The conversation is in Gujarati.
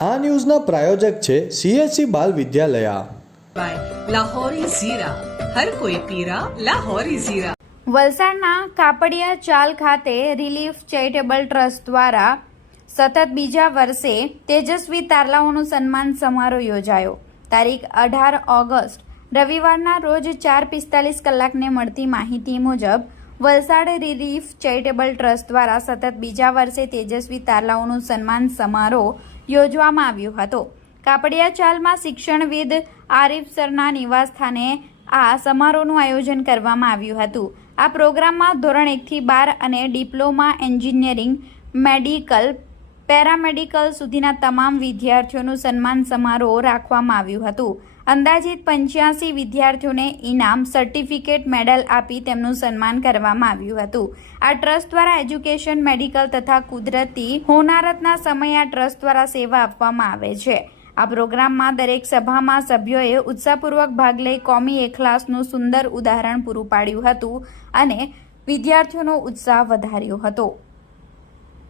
આ ન્યૂઝના પ્રાયોજક છે સીએસસી બાલ વિદ્યાલયા. વલસાડના કાપડિયા ચાલ ખાતે રિલીફ ચેરિટેબલ ટ્રસ્ટ દ્વારા સતત બીજા વર્ષે તેજસ્વી તારલાઓનું સન્માન સમારોહ યોજાયો. તારીખ અઢાર ઓગસ્ટ રવિવારના રોજ ચાર પિસ્તાલીસ કલાકને મળતી માહિતી મુજબ વલસાડ રિલીફ ચેરિટેબલ ટ્રસ્ટ દ્વારા સતત બીજા વર્ષે તેજસ્વી તારલાઓનું સન્માન સમારોહ યોજવામાં આવ્યો હતો. કાપડિયા ચાલમાં શિક્ષણવિદ આરિફ સરના નિવાસસ્થાને આ સમારોહનું આયોજન કરવામાં આવ્યું હતું. આ પ્રોગ્રામમાં ધોરણ એકથી બાર અને ડિપ્લોમા એન્જિનિયરિંગ મેડિકલ પેરામેડિકલ સુધીના તમામ વિદ્યાર્થીઓનું સન્માન સમારોહ રાખવામાં આવ્યું હતું. અંદાજિત પંચ્યાસી વિદ્યાર્થીઓને ઇનામ, સર્ટિફિકેટ, મેડલ આપી તેમનું સન્માન કરવામાં આવ્યું હતું. આ ટ્રસ્ટ દ્વારા એજ્યુકેશન, મેડિકલ તથા કુદરતી હોનારતના સમયે આ ટ્રસ્ટ દ્વારા સેવા આપવામાં આવે છે. આ પ્રોગ્રામમાં દરેક સભામાં સભ્યોએ ઉત્સાહપૂર્વક ભાગ લઈ કોમી એખલાસનું સુંદર ઉદાહરણ પૂરું પાડ્યું હતું અને વિદ્યાર્થીઓનો ઉત્સાહ વધાર્યો હતો.